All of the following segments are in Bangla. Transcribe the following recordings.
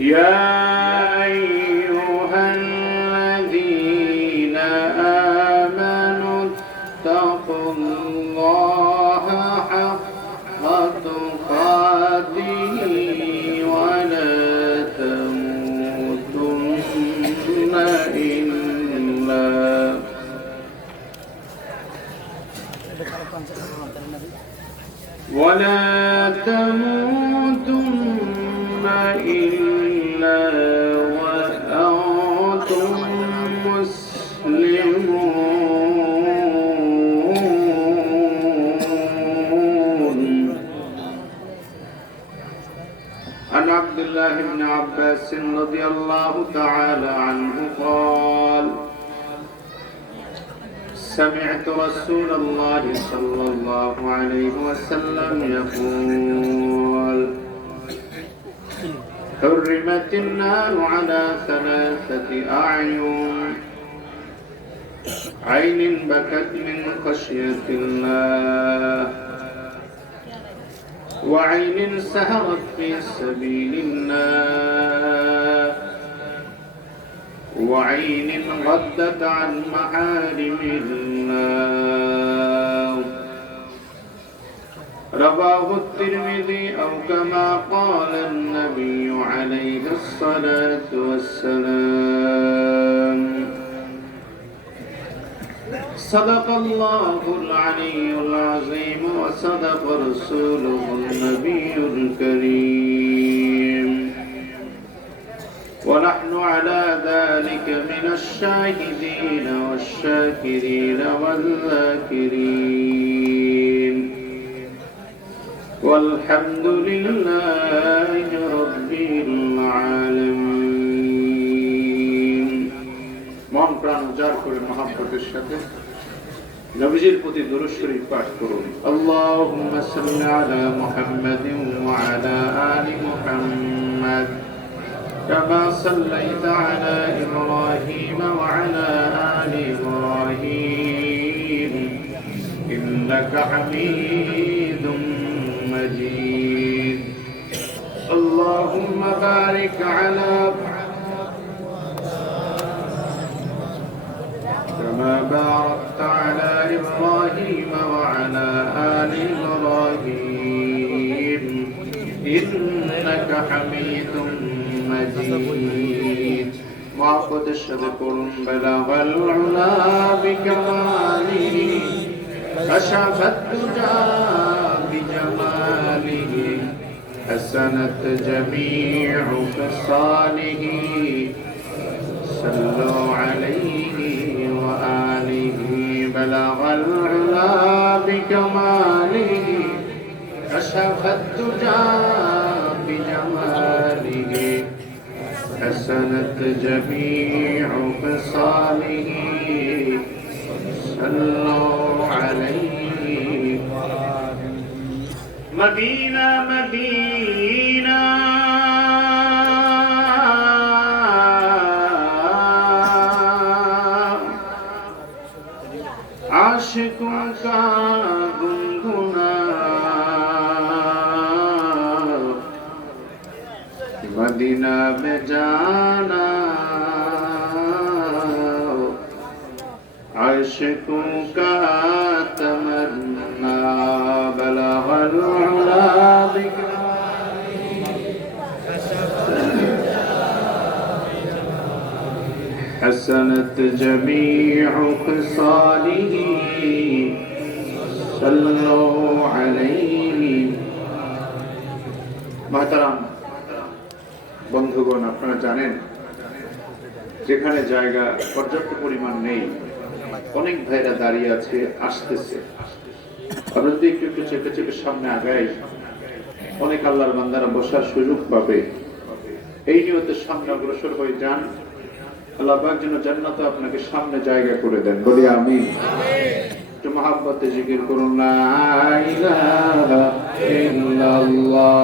يا أيها الذين آمنوا اتقوا الله حق تقاته ولا تموتن إلا وأنتم مسلمون. عن عبد الله بن عباس رضي الله تعالى عنه قال: سمعت رسول الله صلى الله عليه وسلم يقول: حرمت النار على ثلاثة أعين: عين بكت من خشية الله، وعين سهرت في سبيل الله، وعين غضت عن محارم الله. رواه الترمذي أو كما قال النبي عليه الصلاة والسلام. صدق الله العلي العظيم وصدق رسوله النبي الكريم، ونحن على ذلك من الشاهدين والشاكرين والذاكرين، والحمد لله رب العالمين. মন প্রাণ উজাড় করে মহব্বতের সাথে নবীজির প্রতি দরুদ শরীফ পাঠ করুন। আল্লাহুম্মা সাল্লি আলা মুহাম্মাদিন ওয়া আলা আলি মুহাম্মাদ كما صليت على إبراهيم وعلى آل إبراهيم إنك حميد مجيد. اللهم بارك على كما باركت على إبراهيم وعلى آل إبراهيم إنك حميد مجيد. معقد الشذكر بلغ العلا بكماله، كشف الدجى بجماله، حسنت جميع خصاله. صلوا عليه وآله. بلغ العلا بكماله، كشف الدجى بجماله، حسنت جميع خصاله. صلوا عليه. مدينة مدينة عاشقوں کا گنگنا، مدینہ میں جانا عاشقوں کا تمنا. بلغ العلا حسنت جميع خصاله. صلوا عليه. محترم বন্ধুগণ, আপনারা জানেন যেখানে জায়গা পর্যাপ্ত পরিমাণ নেই, অনেক ভাইরা দাঁড়িয়ে আছে, আসতেছে। আমরা যদি একটু একটু চেপে চেপে সামনে আগাই, অনেক আল্লাহর বান্দারা বসার সুযোগ পাবে। এই নিয়তের সামনে অগ্রসর হয়ে যান। আল্লাহ পাক যেন জান্নাতে আপনাকে সামনে জায়গা করে দেন, বলি আমিন। একটু মহাব্বতে জিকির করুন, লা ইলাহা ইল্লাল্লাহ।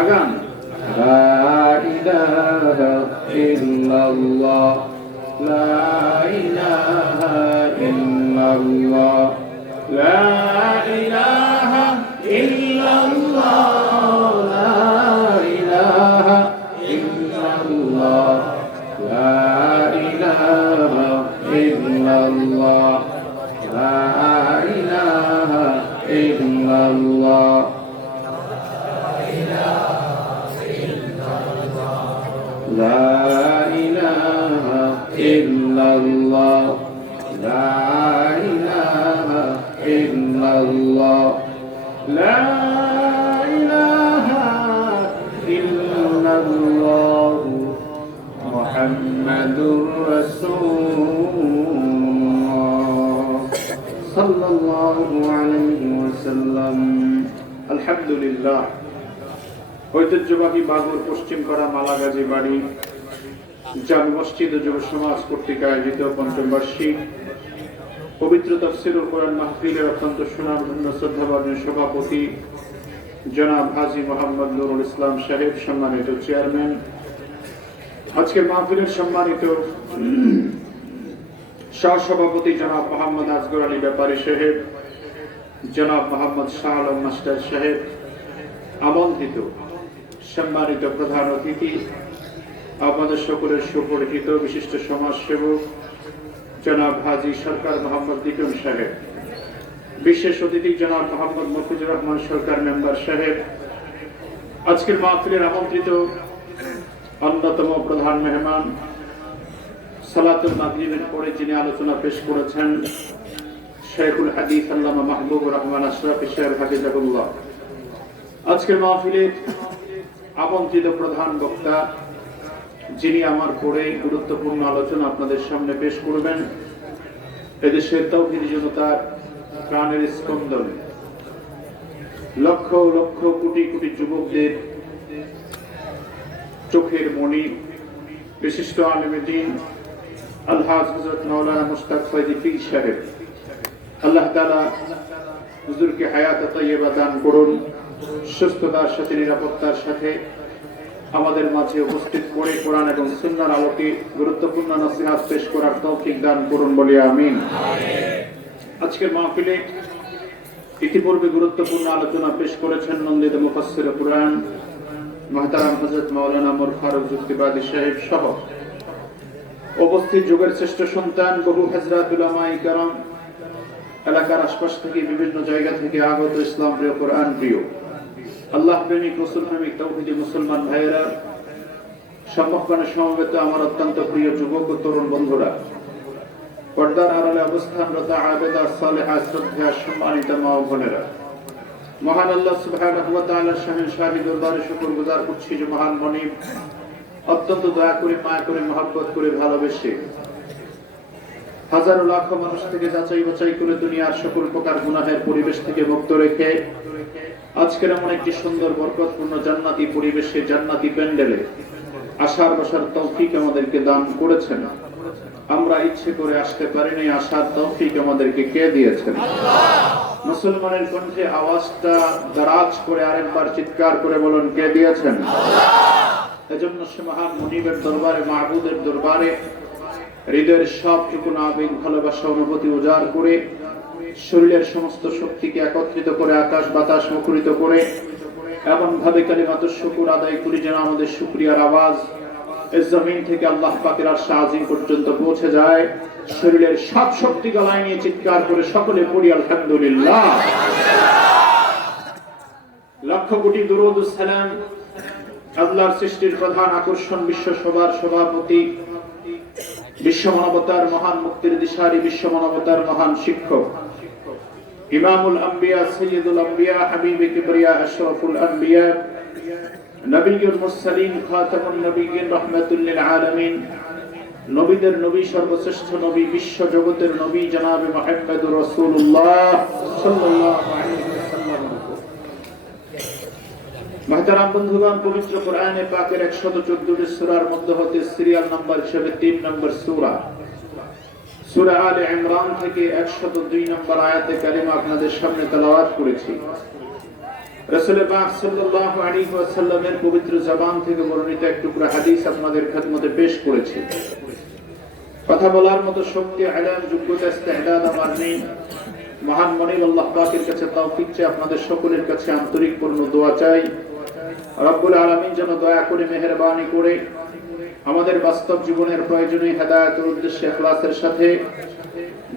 আগান, লা ইলাহা ইল্লাল্লাহ, লা ইলাহা ইল্লাল্লাহ, লা ইলাহা ইল্লাল্লাহ। ইল্লাল্লাহ লা ইলাহা ইল্লাল্লাহ মুহাম্মাদুর রাসূলুল্লাহ সাল্লাল্লাহু আলাইহি ওয়াসাল্লাম। আলহামদুলিল্লাহ। ঐতিহ্যবাহী বাগর পশ্চিমপাড়া মালাগাজী বাড়ি জামি মসজিদ ও যুব সমাজ কর্তৃক আয়োজিত পঞ্চম বার্ষিক পবিত্র তাফসীরুল কোরআন মাহফিলের অত্যন্ত সুনামধন্য শ্রদ্ধাভাজন সভাপতি জনাব হাজী মোহাম্মদ নুরুল ইসলাম সাহেব, সম্মানিত চেয়ারম্যান, আজকের মাহফিলের সম্মানিত সহসভাপতি জনাব মোহাম্মদ আসগর আলী ব্যাপারী সাহেব, জনাব মোহাম্মদ শাহ আলম মাস্টার সাহেব, আমন্ত্রিত সম্মানিত প্রধান অতিথি, আপনাদের সকলের সুপরিচিত বিশিষ্ট সমাজসেবক জনাব হাজী সরকার মোহাম্মদ দিকুন সাহেব, বিশেষ অতিথি জনাব মোহাম্মদ মফিজুর রহমান সরকার মেম্বার সাহেব, আজকের মাহফিলের আমন্ত্রিত অন্যতম প্রধান মেহমান, সালাতুল মাগরিবের পরে যিনি আলোচনা পেশ করেছেন শেখুল হাদিস আল্লামা মাহবুবুর রহমান আশরাফি সাহেব হাফিজাহুল্লাহ। আজকের মাহফিলের আমন্ত্রিত প্রধান বক্তা যিনি আমার পরে গুরুত্বপূর্ণ আলোচনা আপনাদের সামনে পেশ করবেন, এদেশের তাওহীদি জনতার প্রাণের স্পন্দন, লক্ষ লক্ষ কোটি কোটি যুবকদের চোখের মণি, বিশিষ্ট আলেমে দ্বীন আলহাজ হযরত মাওলানা মুশতাক ফয়জী পীর সাহেব, আল্লাহ তাআলা হুজুরকে হায়াত তাইয়্যিবা দান করুন, সুস্থতার সাথে নিরাপত্তার সাথে আমাদের মাঝে উপস্থিত করে কোরআন এবং সুন্নাহর আলোকে গুরুত্বপূর্ণ নসিহত পেশ করার তৌফিক দান করুন বলি আমিন। আজকের মাহফিলে ইতিপূর্বে গুরুত্বপূর্ণ আলোচনা পেশ করেছেন নন্দিত মুফাসসির কুরআন মুহতারাম হযরত মাওলানা ওমর ফারুক যুক্তিবাদী সাহেব সহ উপস্থিত যুগের শ্রেষ্ঠ সন্তান বহু হযরত উলামায়ে কেরাম, এলাকার আশপাশ থেকে বিভিন্ন জায়গা থেকে আগত ইসলাম প্রিয়, কোরআন প্রিয়, আল্লাহ প্রেমিক, রাসূল প্রেমিক তাওহীদি মুসলমান ভাইয়েরা, সম্মুখপানে সমবেত আমার অত্যন্ত প্রিয় যুবক ও তরুণ বন্ধুরা, পর্দার আড়ালে অবস্থানরত আবেদা সালেহা শ্রদ্ধা সম্মানিত মা ও বোনেরা, মহান আল্লাহ সুবহানাহু ওয়া তাআলার শাহেনশাহী দরবারে শুকরগুজার করছি যে মহান মনিব অত্যন্ত দয়া করে, মায়া করে, মহব্বত করে, ভালোবেসে হাজারো লাখো মানুষ থেকে যাচাই বাছাই করে দুনিয়ার সকল প্রকার গুনাহের পরিবেশ থেকে মুক্ত রেখে আজকের এমন একটি সুন্দর বরকতপূর্ণ জান্নাতি পরিবেশে, জান্নাতি প্যান্ডেলে আসার বসার তৌফিক আমাদেরকে দান করেছেন। আমরা ইচ্ছে করে আসতে পারিনি, আসার তৌফিক আমাদেরকে কে দিয়েছেন? মুসলমানের কণ্ঠে আওয়াজটা দারাজ করে আরেকবার চিৎকার করে বলুন, কে দিয়েছেন? এজন্য সে মহান মুনিবের দরবারে, মাহবুদের দরবারে হৃদয়ের সবটুকু আবেগ, ভালোবাসা, অনুভূতি উজাড় করে শরীরের সমস্ত শক্তিকে একত্রিত করে আকাশ বাতাস মুখরিত করে এমন ভাবে কালিমাতুশ শুকর আদায় করি যেন আমাদের শুকরিয়ার আওয়াজ এই জমিন থেকে আল্লাহ পাকের আরশ আজিম পর্যন্ত পৌঁছে যায়। শরীরের সব শক্তি গলায় নিয়ে চিৎকার করে সকলে পড়ি আলহামদুলিল্লাহ। লক্ষ কোটি দুরূদ ও সালাম আল্লাহর সৃষ্টির প্রধান আকর্ষণ, বিশ্ব সভার সভাপতি, বিশ্ব মানবতার মহান মুক্তির দিশারি, বিশ্ব মানবতার মহান শিক্ষক, ইমামুল আম্বিয়া, সাইয়্যিদুল আম্বিয়া, হাবিবে কিবরিয়া, আশরাফুল আম্বিয়া, নবিয়ুল মুরসালিন, খাতামুন নবিয়্যিন, রাহমাতুল লিল আলামিন, নবীদের নবী, সর্বশ্রেষ্ঠ নবী, বিশ্ব জগতের নবী জনাবে মুহাম্মদুর রাসূলুল্লাহ সাল্লাল্লাহু আলাইহি ওয়াসাল্লাম। মুহতারাম বন্ধুগণ, পবিত্র কোরআনে পাকের 114টি সূরার মধ্যে হতে সিরিয়াল নাম্বার হিসেবে 3 নম্বর সূরা, সূরা আলে ইমরান থেকে 102 নম্বর আয়াতে কারিমা আপনাদের সামনে তেলাওয়াত করেছি। রাসূল পাক সাল্লাল্লাহু আলাইহি ওয়াসাল্লামের পবিত্র জবান থেকে বর্ণিত এক টুকরা হাদিস আপনাদের খিদমতে পেশ করেছি। কথা বলার মতো শক্তি, ইলম, যোগ্যতা, ইস্তেহদাদ আমার নেই। মহান মনিব আল্লাহ পাকের কাছে তৌফিক চাই, আপনাদের সকলের কাছে আন্তরিক পূর্ণ দোয়া চাই রব্বুল আলামিন যেন দয়া করে, মেহেরবানি করে আমাদের বাস্তব জীবনের প্রয়োজনীয় হেদায়েতের উদ্দেশ্যে ইখলাসের সাথে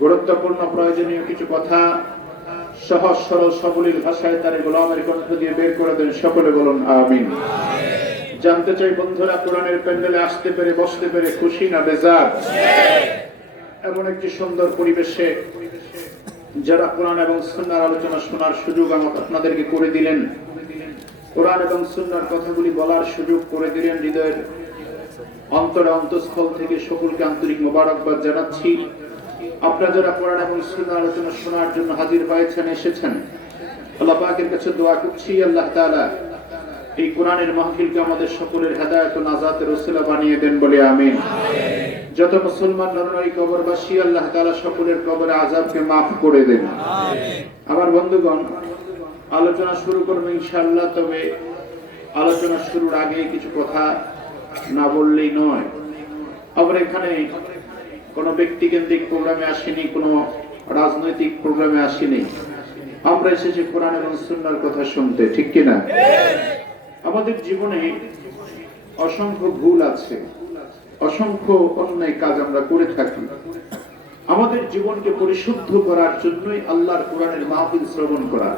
গুরুত্বপূর্ণ প্রয়োজনীয় কিছু কথা সহজ সরল সাবলীল ভাষায় তার গোলামের কণ্ঠ দিয়ে বের করে দেন। সকলে বলুন আমিন। জানতে চাই বন্ধুরা, কোরআনের প্যান্ডেলে আসতে পেরে, বসতে পেরে খুশি না বেজার? এমন একটি সুন্দর পরিবেশে যারা কোরআন এবং সুন্নাহর আলোচনা শোনার সুযোগ আপনাদেরকে করে দিলেন, কোরআন এবং সুন্নাহর কথাগুলি বলার সুযোগ করে দিলেন, হৃদয়ের অন্তঃস্থল থেকে সকলকে আন্তরিক মোবারকবাদ জানাচ্ছি। আপনারা যারা কোরআন এবং সুন্নাহর আলোচনা শোনার জন্য হাজির হয়েছেন, এসেছেন, আল্লাহ পাকের কাছে দোয়া করছি আল্লাহ তাআলা এই কোরআনের মাহফিলকে আমাদের সকলের হেদায়েত ও নাজাতের ওসিলা বানিয়ে দেন বলে আমিন। যত মুসলমান নরনারী কবরবাসী, আল্লাহ তাআলা সকলের কবরে আযাবকে মাফ করে দেন আমিন। আমার বন্ধুগণ, আলোচনা শুরু করব ইনশাআল্লাহ। তবে আলোচনা শুরুর আগে কিছু কথা না বললেই নয়। আমরা এখানে কোনো ব্যক্তিকেন্দ্রিক প্রোগ্রামে আসিনি, কোনো রাজনৈতিক প্রোগ্রামে আসিনি। আমরা এসেছি কোরআন এবং সুন্নাহর কথা শুনতে, ঠিক কিনা? আমাদের জীবনে অসংখ্য ভুল আছে, অসংখ্য অন্যায় কাজ আমরা করে থাকি। আমাদের জীবনকে পরিশুদ্ধ করার জন্যই আল্লাহর কোরআনের মাহফিল শ্রবণ করা।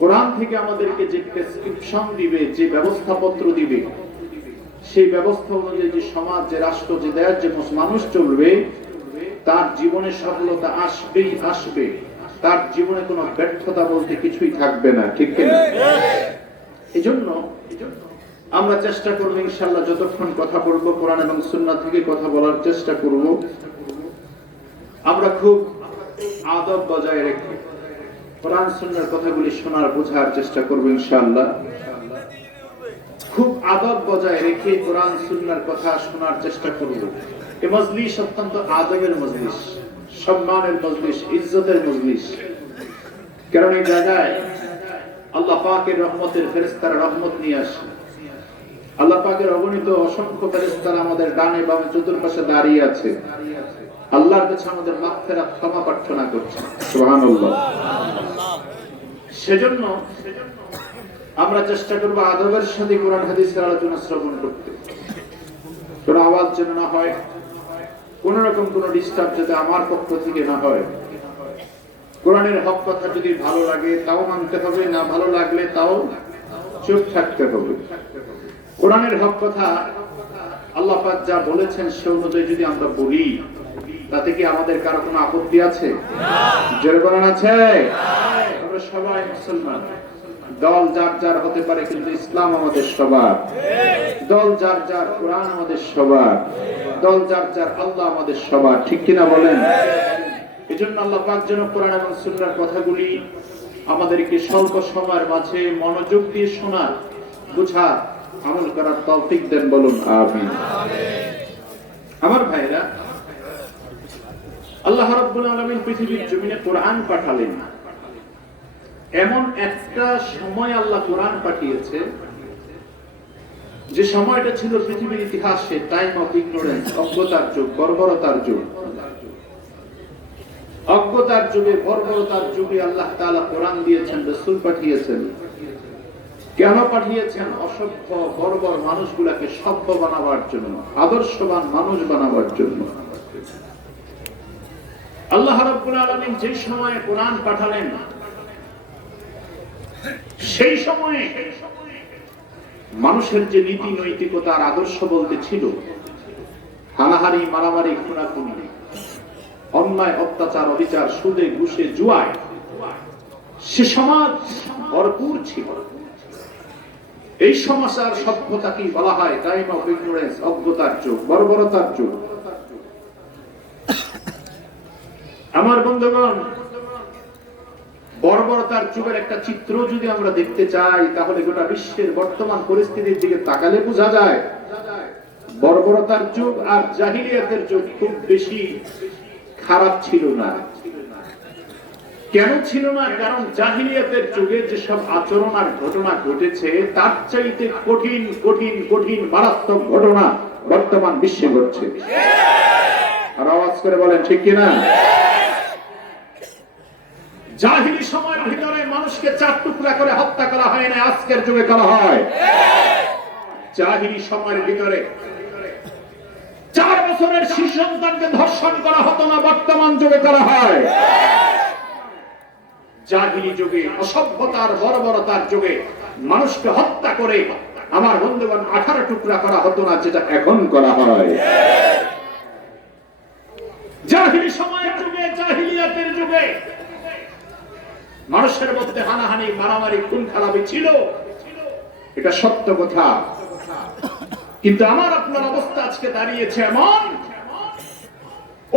কোরআন থেকে আমাদেরকে যে প্রেসক্রিপশন দিবে, যে ব্যবস্থাপত্র দিবে, সেই ব্যবস্থা অনুযায়ী যে সমাজ, যে রাষ্ট্র, যে দেশ, যে মানুষ চলবে, তার জীবনে সফলতা আসবেই আসবে। তার জীবনে কোনো ব্যর্থতা বলতে কিছুই থাকবে না, ঠিক কিনা? এজন্য আমরা চেষ্টা করব ইনশাআল্লাহ, যতক্ষণ কথা বলবো কোরআন এবং সুন্নাহ থেকে কথা বলার চেষ্টা করব। আমরা খুব আদব বজায় রেখে কোরআন সুন্নাহর কথাগুলি শোনার, বোঝার চেষ্টা করব ইনশাআল্লাহ। খুব আদব বজায় রেখে কোরআন সুন্নাহর কথা শোনার চেষ্টা করব। এই মজলিস অত্যন্ত আদবের মজলিস, সম্মানের মজলিস, ইজ্জতের মজলিস। কারণ এই জায়গায় আল্লাহ পাকের রহমতের ফেরেশতারা রহমত নিয়ে আসে। আল্লাহ পাকের অগণিত অসংখ্য ফেরেশতারা আমাদের ডানে বামে চতুর্পাশে দাঁড়িয়ে আছে, আল্লাহর কাছে আমাদের মাগফিরাত, ক্ষমা প্রার্থনা করছে। সুবহানাল্লাহ। সেজন্য আমরা চেষ্টা করব আদবের সাথে কোরআন হাদিসের আলোচনা শ্রবণ করতে। কোনো আওয়াজ যেন না হয়, কোন রকম কোনো ডিস্টার্ব যাতে আমার পক্ষ থেকে না হয়। কোরআনের হক কথা যদি ভালো লাগে তাও মানতে হবে, না ভালো লাগলে তাও চুপ থাকতে হবে। কোরআনের হক কথা আল্লাহ পাক যা বলেছেন সে অনুযায়ী যদি আমরা বলি, তাতে কি আমাদের কারো কোনো আপত্তি আছে? জোরে বলেন আছে? আমরা সবাই মুসলমান, দল যার যার হতে পারে, কিন্তু ইসলাম আমাদের সবার। দল যার যার, কোরআন আমাদের সবার। দল যার যার, আল্লাহ আমাদের সবার, ঠিক কিনা বলেন? এজন্য আল্লাহ পাক যেন কোরআন এবং সুন্নাহর কথাগুলি আমাদেরকে স্বল্প সময়ের মাঝে মনোযোগ দিয়ে শোনার, বুঝার, আমল করার তৌফিক দেন, বলুন আমিন। আমার ভাইরা, আল্লাহ রাব্বুল আলামিন পৃথিবীর জমিনে কোরআন পাঠালেন। এমন একটা সময় আল্লাহ কোরআন পাঠিয়েছে যে সময়টা ছিল পৃথিবীর ইতিহাসে টাইম অফ ইগনোরেন্স, অজ্ঞতার যুগ, বর্বরতার যুগ। অজ্ঞতার যুগে, বর্বরতার যুগে আল্লাহ তাআলা কোরআন দিয়েছেন, রাসূল পাঠিয়েছেন। কেন পাঠিয়েছেন? অসভ্য বর্বর মানুষগুলোকে সভ্য বানাবার জন্য, আদর্শবান মানুষ বানাবার জন্য। আল্লাহ রাব্বুল আলামিন যে সময়ে কোরআন পাঠালেন, সেই সময়ে মানুষের যে নীতি নৈতিকতার আদর্শ বলতে ছিল, হানাহারি, মারামারি, খুনাখুনি, অন্যায়, অত্যাচার, অবিচার, সুদে, ঘুষে, জুয়ায় সে সমাজ ভরপুর ছিল। এই সমাজের সভ্যতাকে বলা হয় টাইম অফ ইগনোরেন্স, অজ্ঞতার যুগ, বর্বরতার যুগ। আমার বন্ধুগণ, বর্বরতার যুগের একটা চিত্র যদি আমরা দেখতে চাই, তাহলে গোটা বিশ্বের বর্তমান পরিস্থিতির দিকে তাকালে বোঝা যায় বর্বরতার যুগ আর জাহিলিয়াতের যুগ খুব বেশি খারাপ ছিল না। কেন ছিল না? কারণ জাহিলিয়াতের যুগে যেসব আচরণ আর ঘটনা ঘটেছে, তার চাইতে কঠিন কঠিন কঠিন মারাত্মক ঘটনা বর্তমান বিশ্বে ঘটছে। আর আওয়াজ করে বলেন ঠিক কিনা? জাহিলি সময়ের ভিতরে মানুষকে 4 টুকরা করে হত্যা করা হয় না, আজকের যুগে করা হয়। জাহিলি সময়ের ভিতরে 4 বছরের শিশু সন্তানকে ধর্ষণ করা হতো না, বর্তমান যুগে করা হয়। জাহিলি যুগে, অসভ্যতার, বর্বরতার যুগে মানুষকে হত্যা করে, আমার বন্ধুগণ, 18 টুকরা করা হতো না, যেটা এখন করা হয়। জাহিলি সময়ের যুগে, জাহিলিয়াতের যুগে মানুষের মধ্যে হানাহানি, মারামারি, খুন খারাপি ছিল, এটা সত্য কথা। কিন্তু আমার আপনার অবস্থা আজকে দাঁড়িয়েছে এমন,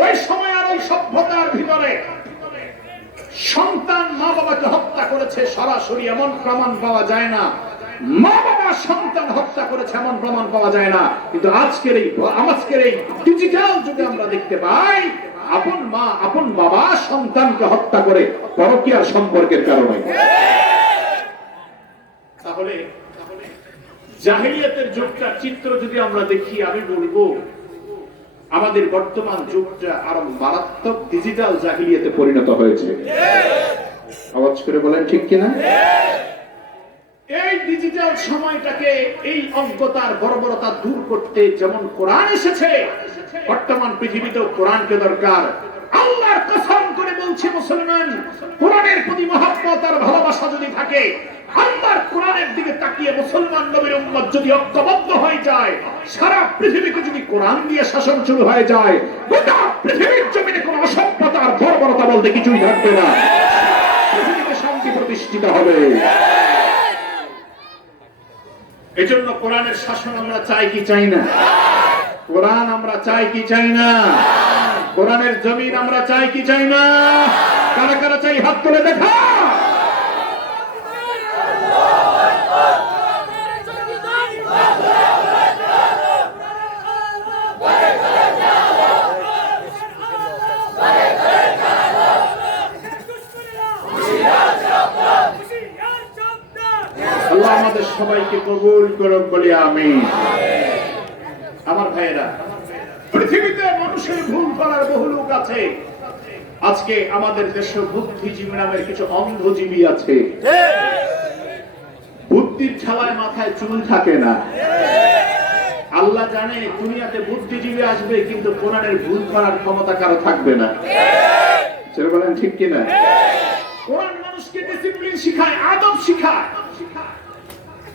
ওই সময় আর ওই সভ্যতার ভিতরে সন্তান মা বাবাকে হত্যা করেছে সরাসরি এমন প্রমাণ পাওয়া যায় না, মা বাবা সন্তান হত্যা করেছে এমন প্রমাণ পাওয়া যায় না। কিন্তু আজকের এই ডিজিটাল যুগে আমরা দেখতে পাই আপন মা আপন বাবা সন্তানকে হত্যা করে পরকীয়ার সম্পর্কের কারণে। তাহলে জাহেলিয়াতের যুগটার চিত্র যদি আমরা দেখি, আমি বলবো আমাদের বর্তমান যুগটা আরো মারাত্মক ডিজিটাল জাহেলিয়াতে পরিণত হয়েছে। আওয়াজ করে বলেন ঠিক কিনা? এই ডিজিটাল সময়টাকে, এই অজ্ঞতার বর্বরতা দূর করতে যেমন কোরআন এসেছে, বর্তমান পৃথিবীতেও কোরআনকে দরকার। আল্লাহর কসম করে বলছে মুসলমান, কোরআনের প্রতি মহব্বত আর ভালোবাসা যদি থাকে, আল্লাহর কোরআনের দিকে তাকিয়ে মুসলমান নবীর উম্মত যদি ঐক্যবদ্ধ হয়ে যায়, সারা পৃথিবীতে যদি কোরআন দিয়ে শাসন শুরু হয়ে যায়, গোটা পৃথিবীর জমিনে কোনো অসভ্যতা আর বর্বরতা বলতে কিছুই থাকবে না, পৃথিবীতে শান্তি প্রতিষ্ঠিত হবে। এজন্য কোরআনের শাসন আমরা চাই কি চাই না? কোরআন আমরা চাই কি চাই না? কোরআনের জমিন আমরা চাই কি চাই না? কারা কারা চাই হাত তুলে দেখা। আল্লাহ আমাদের সবাইকে কবুল করুন বলি আমিন। আমার ভাইয়েরা, পৃথিবীতে মানুষের ভুল করার বহু লোক আছে। আজকে আমাদের দেশে বুদ্ধিজীবী নামের কিছু অন্ধজীবী আছে। বুদ্ধির ঠালায় মাথায় চুল থাকে না। আল্লাহ জানে দুনিয়াতে বুদ্ধিজীবী আসবে, কিন্তু কোরআনের ভুল করার ক্ষমতা কারো থাকবে না। সেটা বলেন ঠিক কিনা? কোরআন মানুষকে ডিসিপ্লিন শিখায়, আদব শিখায়।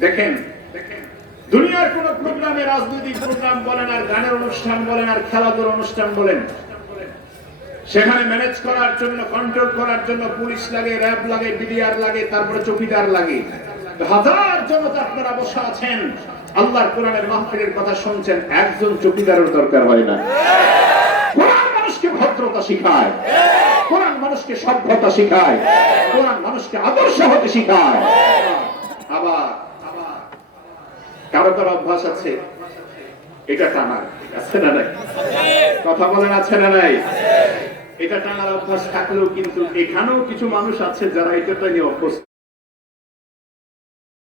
দেখেন, দুনিয়ার কোন প্রোগ্রামে, রাজনৈতিক প্রোগ্রাম বলেন আর গানের অনুষ্ঠান বলেন আর খেলাধুলার অনুষ্ঠান বলেন, সেখানে ম্যানেজ করার জন্য, কন্ট্রোল করার জন্য পুলিশ লাগে, র্যাব লাগে, বিডিআর লাগে, তারপরে চৌকিদার লাগে। হাজার জনতা আপনারা বসে আছেন, আল্লাহর কোরআনের মাহফিলের কথা শুনছেন, একজন চৌকিদারের দরকার হয় না। কোরআন মানুষকে ভদ্রতা শিখায়, কোরআন মানুষকে সভ্যতা শিখায়, কোরআন মানুষকে আদর্শ হতে শিখায়। আবার কারো কারো অভ্যাস আছে এটা টানার, আছে না নাই? কথা বলেন আছে না নাই? এটা টানার অভ্যাস থাকলেও কিন্তু এখানেও কিছু মানুষ আছে যারা এটা নিয়ে অভ্যস্ত।